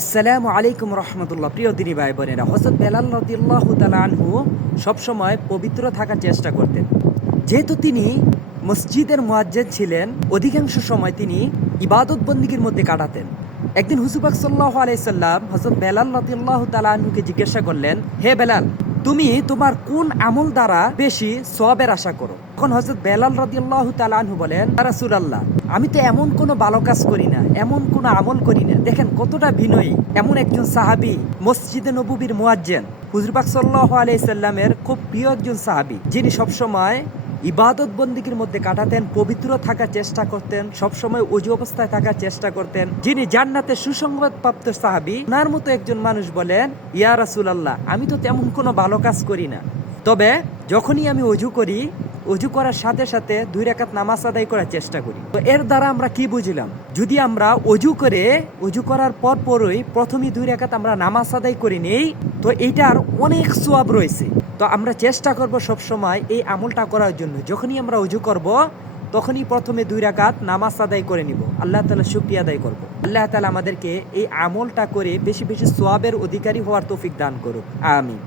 আসসালামু আলাইকুম রহমতুল্লাহ। প্রিয় দিনী ভাই বোনেরা, হযরত বেলাল রাদিয়াল্লাহু তাআলা আনহু সবসময় পবিত্র থাকার চেষ্টা করতেন। যেহেতু তিনি মসজিদের মুয়াজ্জিন ছিলেন, অধিকাংশ সময় তিনি ইবাদত বন্দিগির মধ্যে কাটাতেন। একদিন হুজুর পাক সাল্লাল্লাহু আলাইহি সাল্লাম হযরত বেলাল রাদিয়াল্লাহু তাআলা আনহুকে জিজ্ঞাসা করলেন, হে বেলাল, তুমি তোমার কোন আমল দ্বারা বেশি সওয়াবের আশা করো? তখন হযরত বেলাল রাদিয়াল্লাহু তাআলা আনহু বলেন, ইয়া রাসূলুল্লাহ, আমি তো এমন কোনো ভালো কাজ করি না, এমন কোনো আমল করি না। দেখেন কতটা বিনয়ী এমন একজন সাহাবী, মসজিদে নববীর মুয়াজ্জিন, হুজুর পাক সাল্লাল্লাহু আলাইহি সাল্লামের খুব প্রিয় একজন সাহাবী, যিনি সবসময় ইবাদত বন্দিগির মধ্যে কাটাতেন, পবিত্র থাকার চেষ্টা করতেন, সবসময় ওযু অবস্থায় থাকার চেষ্টা করতেন, যিনি জান্নাতের সুসংবাদ প্রাপ্ত সাহাবী। ওনার মতো একজন মানুষ বলেন, ইয়া রাসূলুল্লাহ, আমি তো তেমন কোনো ভালো কাজ করি না, তবে যখনই আমি ওযু করি, ওযু করার সাথে সাথে 2 রাকাত নামাজ আদায় করার চেষ্টা করি। তো এর দ্বারা আমরা কি বুঝলাম? যদি আমরা ওযু করার পরই প্রথমে 2 রাকাত আমরা নামাজ আদায় করে নেই, তো এইটার অনেক সওয়াব রয়েছে। তো আমরা চেষ্টা করব সব সময় এই আমলটা করার জন্য। যখনই আমরা ওযু করব, তখনই প্রথমে 2 রাকাত নামাজ আদায় করে নিব, আল্লাহ তাআলা শুকরিয়া আদায় করব। আল্লাহ তাআলা আমাদেরকে এই আমলটা করে বেশি বেশি সওয়াবের অধিকারী হওয়ার তৌফিক দান করুক, আমিন।